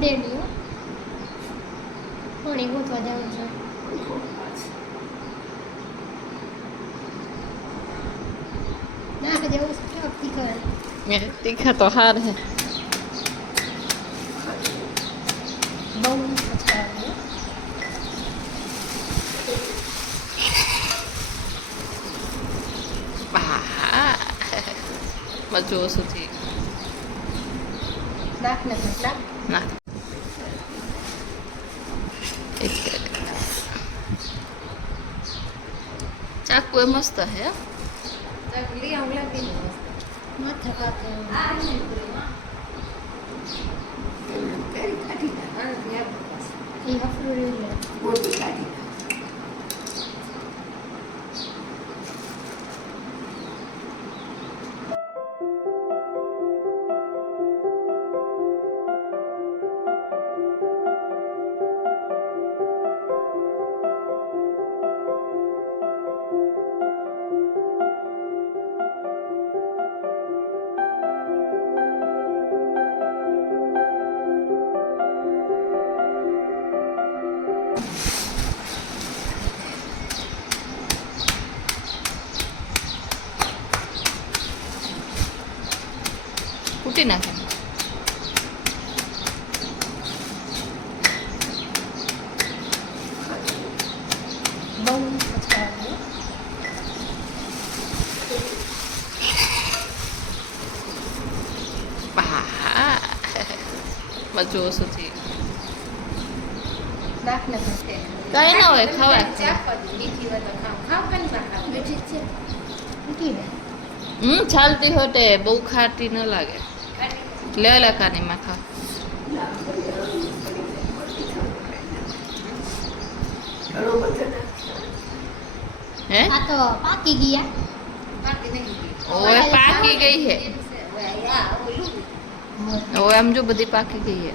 ઉડે નહીં હો પાણી ગોતવા જવું છે નાખ જેવું છે કેવું તીખા તીખા તો હાર હે બહુ પછાડ છે આહા. બધું ઓછું થઈ નાખ ને નાખ નાખ ના એક ચાકુ એ મસ્ત હે ચાકુ લી આંગલા બી મસ્ત મત થકા పుట్టినా Mas yo eso sí. કઈ ના હોય ખવાય બેઠી જ છે મૂકી દે હમ ચાલતી હોતે બહુ ખાટી ન લાગે લે લે કાની માં ખા હે આ તો પાકી ગયા ઓય પાકી ગઈ હે ઓય આમ જો બધી પાકી ગઈ હે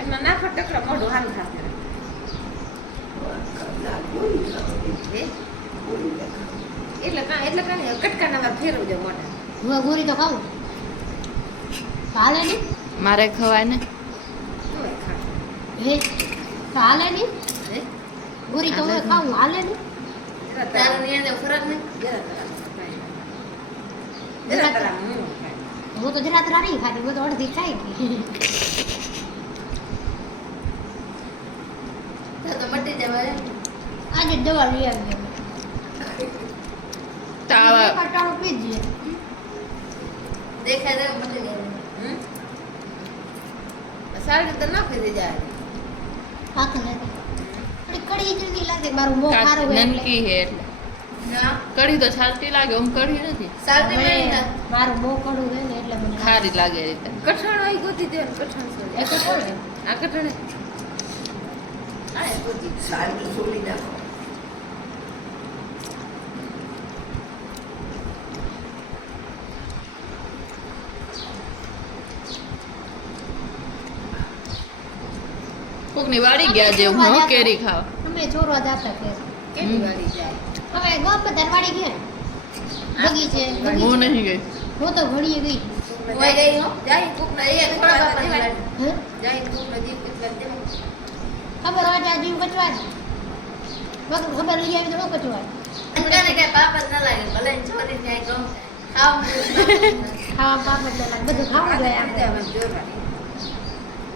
એમના નાખો ટકરા મોઢું હાલ ખાતે એટલે કાં એટલે કાં નહીં, કટકાના વાર ફેરવજો મોઢા. હું ગોરી તો ખાઉં. નહીં મારે ખવાય ને. હે તો હાલે નહીં હે? ગોરી તો હું ખાઉં હાલે નહીં જરા તરા- જરા તરા ખાય. જરા તરા હું ખાય. હું તો જરા તરા નહીં ખાતી હું તો અડધી ખાઈ ગઈ આજે જ દવા લઈ આવી અમે. તાવા એક અટાણું પીજે હમ? સારી રીતે નાખી દેજે આજે. કઢી તો સાલતી લાગે ઓમ કઢી નથી. સાલતી મારું બહુ કડું હોય ને એટલે મને ખારી લાગે. રીતે. કઠણ હોય ગોતી દે કઠણ સોલી આ કઠણ આ કઠણ. આ ગોતી સોલી નાખો. કોકની વાડી ગયા જેવું હું કેરી ખાવ અમે ચોરવા જાતા કે કેવી વાળી જાય હવે ગોપ બધા વાડી ગયા બગીચે હું બગીચે નહીં ગઈ હું તો ઘડીએ ગઈ ઓય ગઈ હો. જાય કોકના એ થોડા બાપા દેવાય. હે? જાય કોકના જીવ કચવા દેવાય. ખબર હોય ત્યાં જીવ કચવાય વગર ખબર લઈ આવી તો ન કચવાય ખાવા પાપ એટલે લાગે બધું ખાવું જોઈએ આ રીતે આપણે હવે જોરવાની. નનકો હોય હવે તો ક્યાં ચાલે.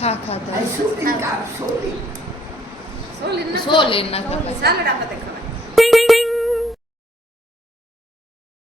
ખા ખા સોલી સોલી સોલી ના સોલી ના